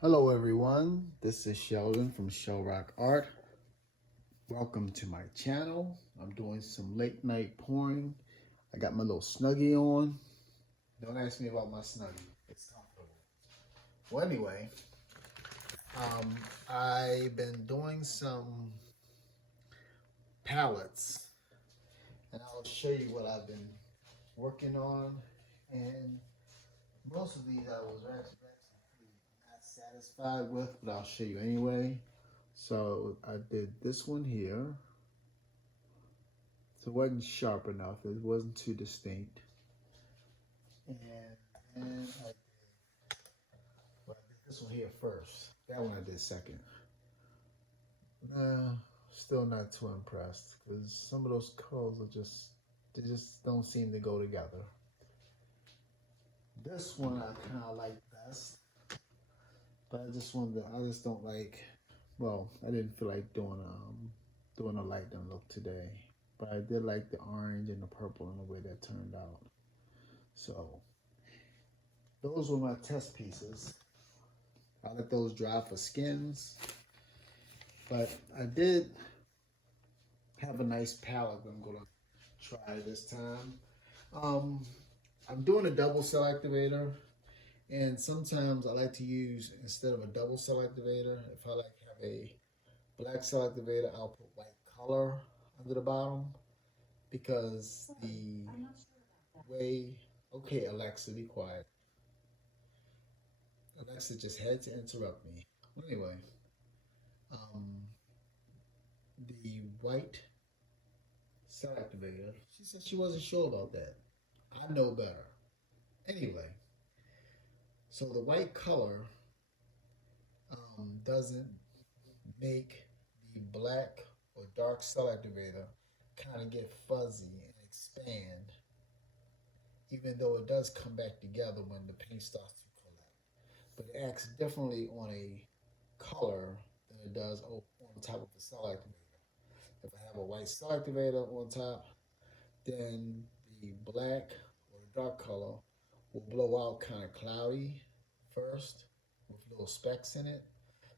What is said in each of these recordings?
Hello everyone, this is Sheldon from Shell Rock Art. Welcome to my channel. I'm doing some late night pouring. I got my little Snuggie on. Don't ask me about my Snuggie, it's comfortable. Well anyway, I've been doing some palettes and I'll show you what I've been working on. And most of these I was actually not satisfied with, but I'll show you anyway. So I did this one here. So it wasn't sharp enough. It wasn't too distinct. And then I did this one here first. That one I did second. Nah, still not too impressed because some of those colors they just don't seem to go together. This one I kind of like best, but I just don't like. Well, I didn't feel like doing a lightning look today, but I did like the orange and the purple and the way that turned out. So those were my test pieces. I let those dry for skins, but I did have a nice palette that I'm gonna try this time. I'm doing a double cell activator, and sometimes I like to use, instead of a double cell activator, if I like have a black cell activator, I'll put white color under the bottom, because the way, okay Alexa, be quiet. Alexa just had to interrupt me. Anyway, the white cell activator, she said she wasn't sure about that. I know better. Anyway, so the white color doesn't make the black or dark cell activator kind of get fuzzy and expand, even though it does come back together when the paint starts to collect. But it acts differently on a color than it does on top of the cell activator. If I have a white cell activator on top, then the black or the dark color will blow out kind of cloudy first with little specks in it,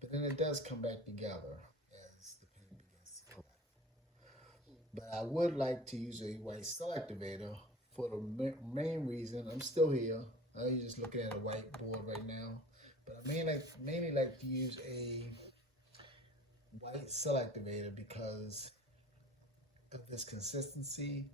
but then it does come back together as the paint begins to collect. But I would like to use a white cell activator for the main reason. I'm still here. I'm just looking at a whiteboard right now, but I mainly like to use a white cell activator because of this consistency.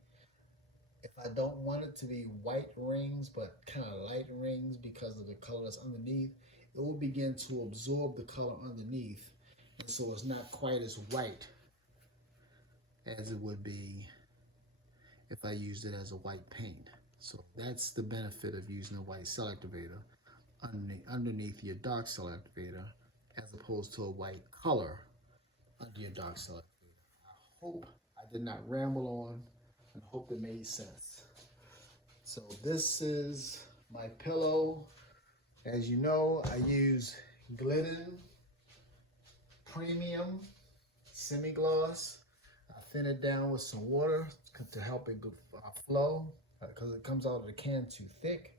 If I don't want it to be white rings, but kind of light rings because of the color that's underneath, it will begin to absorb the color underneath. And so it's not quite as white as it would be if I used it as a white paint. So that's the benefit of using a white cell activator underneath your dark cell activator, as opposed to a white color under your dark cell activator. I hope I did not ramble on, and hope it made sense. So this is my pillow. As you know, I use Glidden Premium Semi-Gloss. I thin it down with some water to help it flow, because it comes out of the can too thick.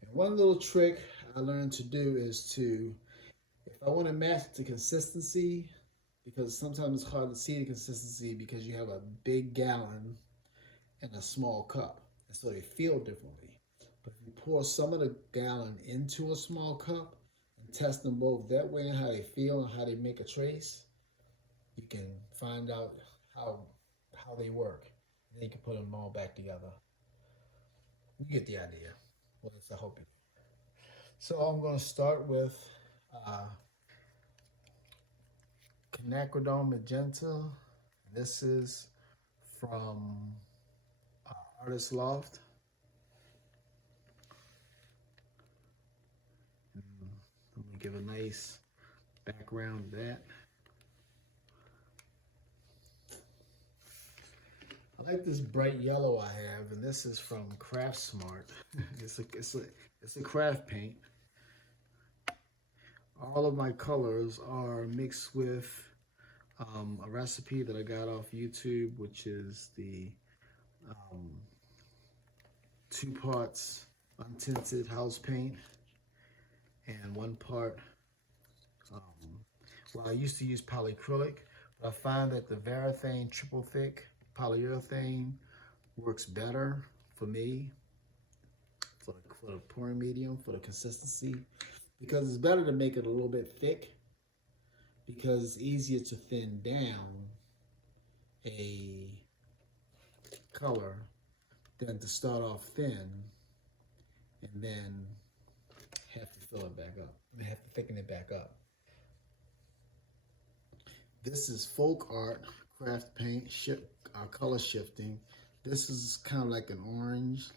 And one little trick I learned to do is to, if I want to match the consistency, because sometimes it's hard to see the consistency because you have a big gallon and a small cup, and so they feel differently. But if you pour some of the gallon into a small cup and test them both that way and how they feel and how they make a trace, you can find out how they work. And then you can put them all back together. You get the idea. Well, I hope you do. So I'm going to start with Quinacridone Magenta. This is from Artist Loft. And I'm going to give a nice background to that. I like this bright yellow I have, and this is from Craftsmart. It's a craft paint. All of my colors are mixed with a recipe that I got off YouTube, which is the 2 parts untinted house paint and 1 part Well, I used to use polycrylic, but I find that the Varathane triple thick polyurethane works better for me, for the pouring medium, for the consistency, because it's better to make it a little bit thick because it's easier to thin down a color than to start off thin and then have to fill it back up. I have to thicken it back up. This is folk art craft paint color shifting. This is kind of like an orange,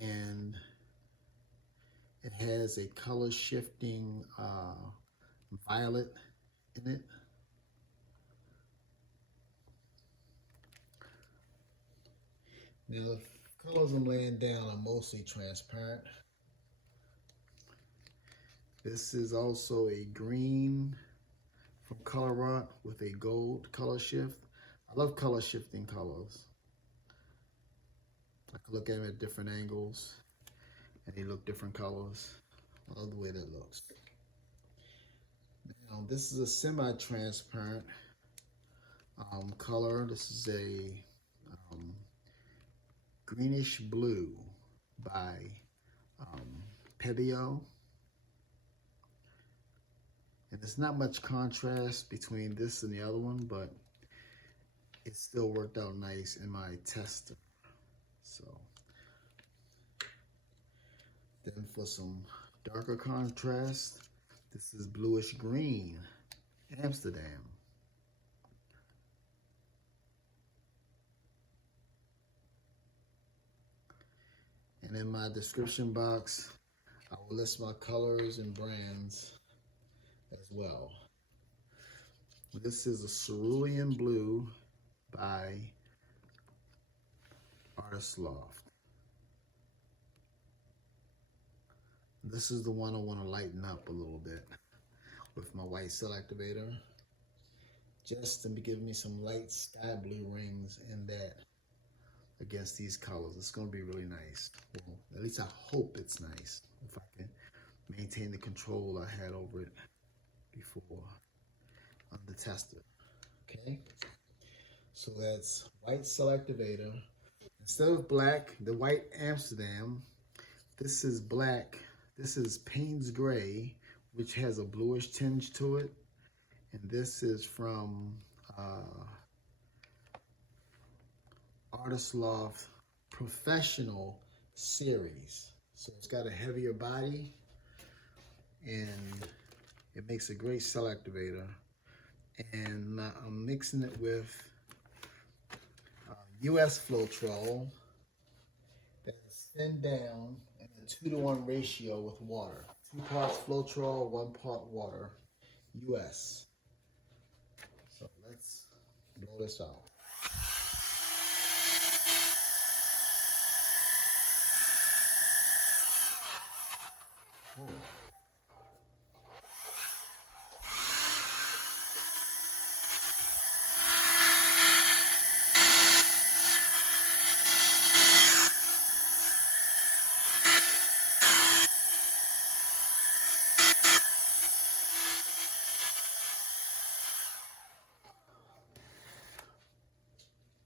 and it has a color shifting violet in it. Now the colors I'm laying down are mostly transparent. This is also a green from Colorado with a gold color shift. I love color shifting colors. I can look at them at different angles and they look different colors. I love the way that looks. Now this is a semi-transparent color. This is a greenish blue by Pebeo. And there's not much contrast between this and the other one, but it still worked out nice in my tester. So then for some darker contrast, this is bluish green, Amsterdam. And in my description box, I will list my colors and brands as well. This is a cerulean blue by Loft. This is the one I want to lighten up a little bit with my white cell activator, just to give me some light sky blue rings in that against these colors. It's going to be really nice. Well, at least I hope it's nice if I can maintain the control I had over it before on the tester. Okay, so that's white cell activator. Instead of black, the white Amsterdam, this is black. This is Payne's Gray, which has a bluish tinge to it. And this is from Artist Loft Professional Series. So it's got a heavier body and it makes a great cell activator. And I'm mixing it with US floetrol that is thinned down in a 2-to-1 ratio with water. 2 parts floetrol, 1 part water, US. So let's blow this out. Whoa.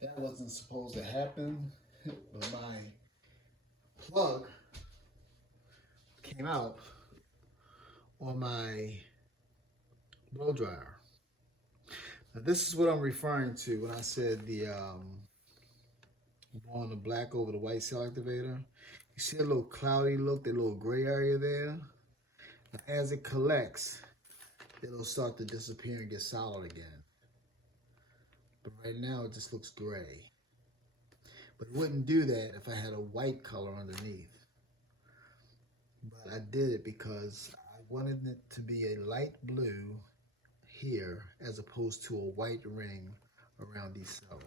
That wasn't supposed to happen, but my plug came out on my blow dryer. Now this is what I'm referring to when I said the blowing the black over the white cell activator. You see a little cloudy look, that little gray area there? Now, as it collects, it'll start to disappear and get solid again. But right now it just looks gray. But it wouldn't do that if I had a white color underneath. But I did it because I wanted it to be a light blue here as opposed to a white ring around these cells.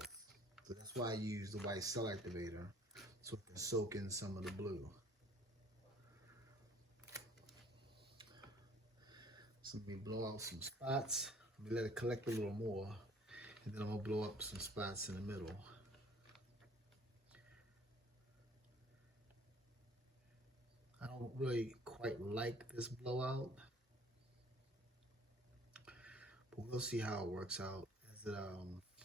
So that's why I use the white cell activator, so it can soak in some of the blue. So let me blow out some spots. Let me let it collect a little more, and then I'm gonna blow up some spots in the middle. I don't really quite like this blowout. We'll see how it works out as it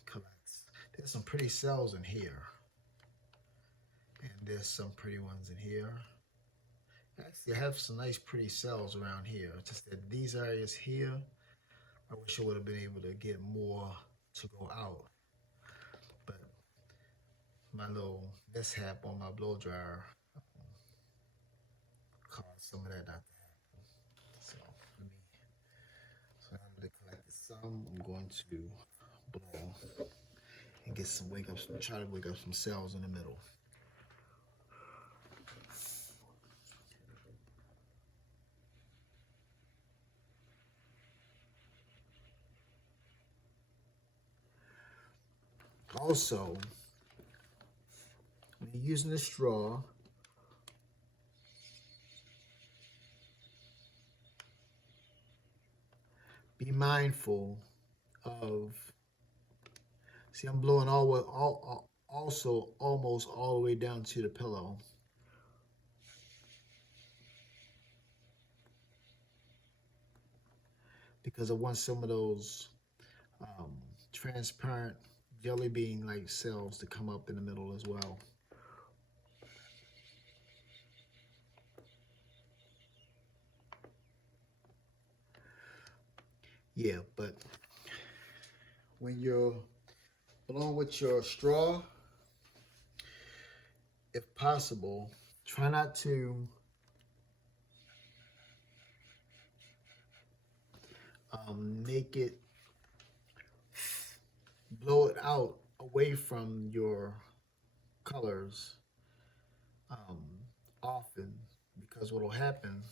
collects. There's some pretty cells in here, and there's some pretty ones in here. Actually, I have some nice pretty cells around here. It's just that these areas here, I wish I would have been able to get more to go out. But my little mishap on my blow dryer caused some of that not to happen. So now that I collected some, I'm going to blow and get some try to wake up some cells in the middle. Also, when you're using the straw, be mindful of, see, I'm blowing also almost all the way down to the pillow. Because I want some of those transparent jelly bean like cells to come up in the middle as well. Yeah, but when you're blowing with your straw, if possible, try not to make it, blow it out away from your colors often, because what will happen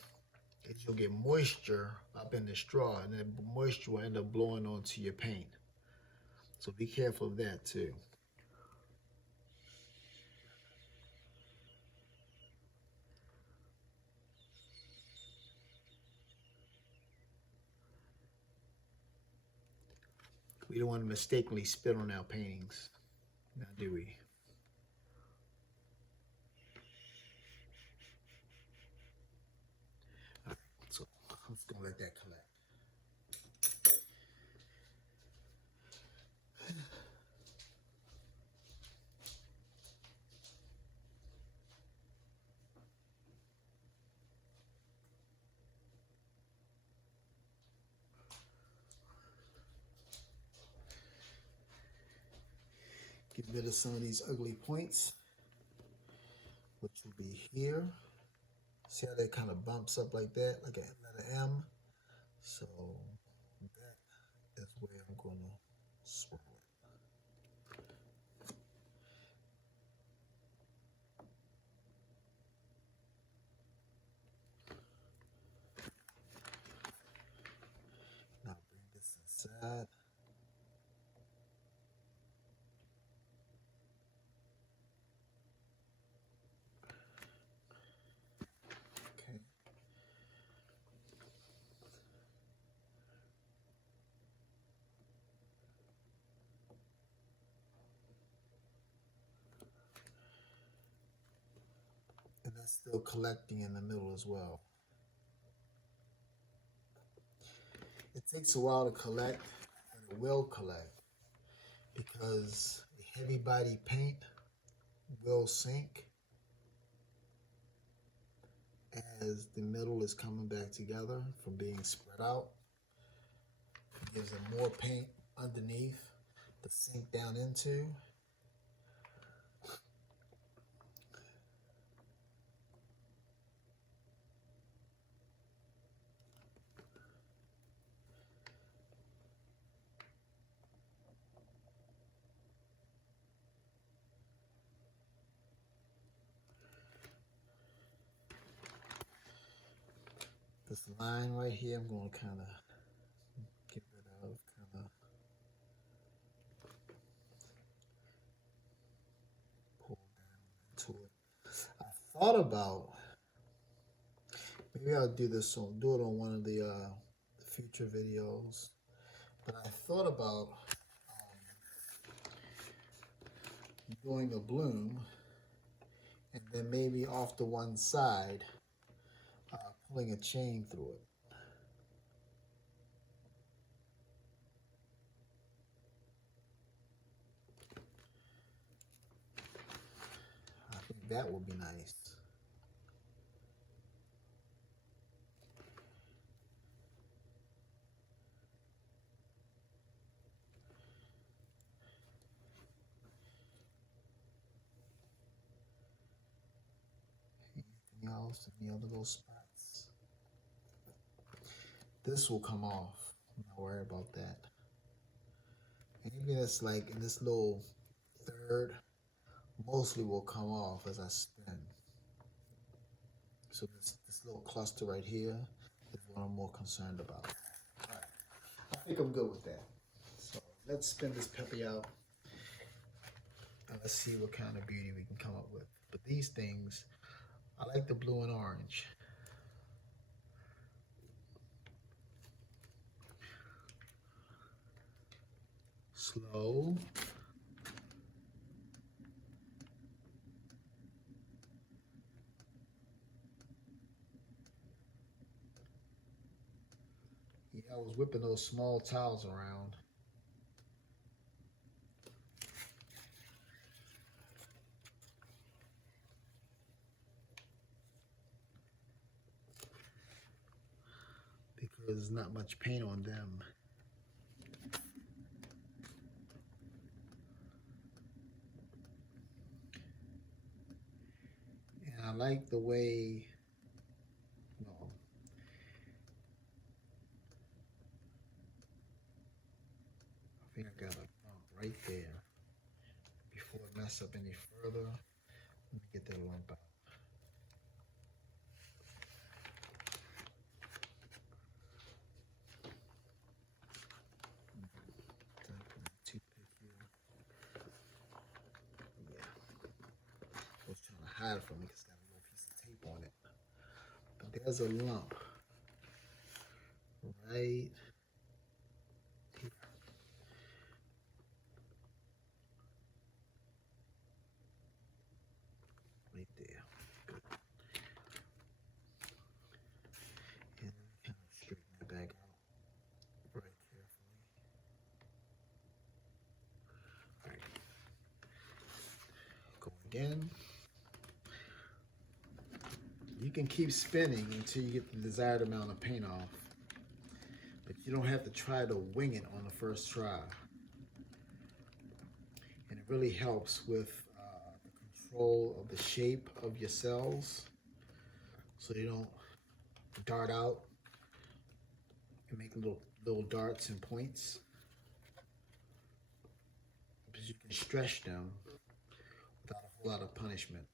is you'll get moisture up in the straw, and that moisture will end up blowing onto your paint. So be careful of that too. We don't want to mistakenly spit on our paintings, now do we? All right, so let's go let that collect. Get rid of some of these ugly points, which will be here. See how that kind of bumps up like that, like a letter M? So that is where I'm going to swirl it. Now bring this inside. Okay. And that's still collecting in the middle as well. It takes a while to collect, and it will collect, because a heavy body paint will sink as the middle is coming back together from being spread out. It gives it more paint underneath to sink down into. This line right here, I'm going to kind of get rid of, kind of pull down into it. I thought about, maybe I'll do this on, do it on one of the future videos, but I thought about doing a bloom, and then maybe off to one side, pulling a chain through it. that would be nice. Anything else? Any other little spots? This will come off. I'm not worried about that. Anything that's like in this little third mostly will come off as I spin. So this little cluster right here is what I'm more concerned about. All right. I think I'm good with that. So let's spin this puppy out and let's see what kind of beauty we can come up with. But these things, I like the blue and orange. Slow. Yeah, I was whipping those small towels around. Because there's not much paint on them. And I like the way, no, I think I got a bump right there. Before I mess up any further, let me get that lump out. Toothpick here. Yeah. I was trying to hide it from me because it's got a little piece of tape on it. But there's a lump right here. Right there. Good. And then kind of straighten that back out very carefully. All right. Go again. You can keep spinning until you get the desired amount of paint off, but you don't have to try to wing it on the first try. And it really helps with the control of the shape of your cells so they don't dart out and make little darts and points, because you can stretch them without a whole lot of punishment.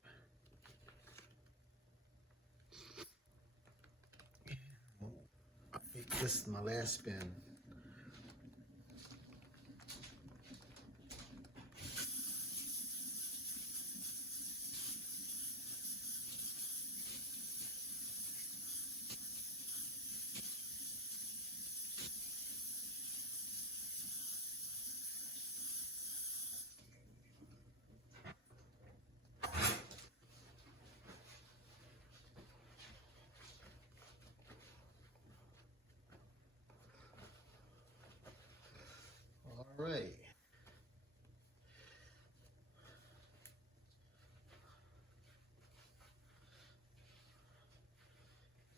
I think this is my last spin. All right.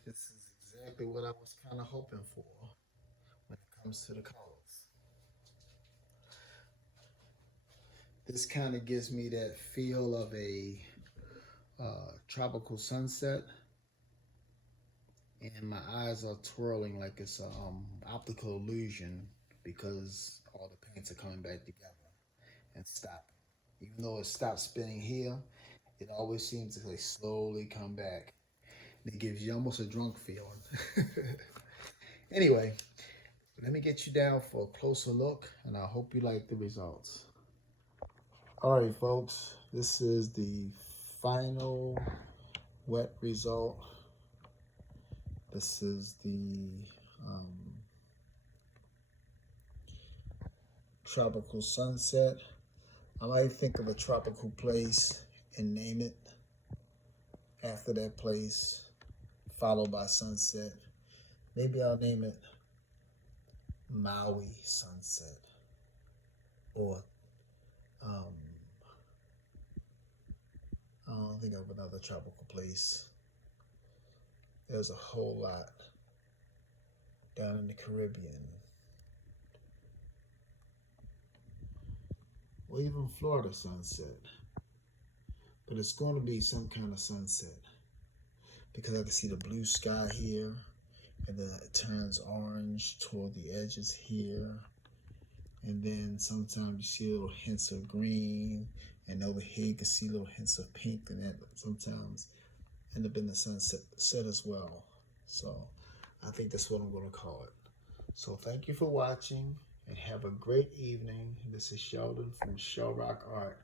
This is exactly what I was kind of hoping for when it comes to the colors. This kind of gives me that feel of a tropical sunset, and my eyes are twirling like it's an optical illusion because all the paints are coming back together and stopping. Even though it stops spinning here, it always seems to like slowly come back. And it gives you almost a drunk feeling. Anyway, let me get you down for a closer look, and I hope you like the results. All right, folks, this is the final wet result. This is the tropical sunset. I might think of a tropical place and name it after that place, followed by sunset. Maybe I'll name it Maui Sunset, or don't think of another tropical place. There's a whole lot down in the Caribbean. Or even Florida sunset. But it's going to be some kind of sunset. Because I can see the blue sky here. And then it turns orange toward the edges here. And then sometimes you see little hints of green. And over here you can see little hints of pink. And that sometimes end up in the sunset as well. So I think that's what I'm going to call it. So thank you for watching. And have a great evening. This is Sheldon from Shell Rock Art.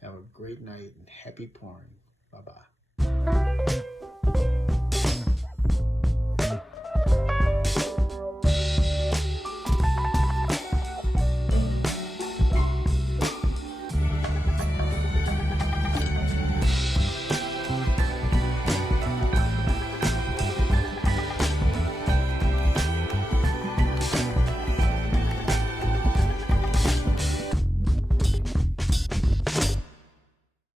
Have a great night and happy pouring. Bye-bye.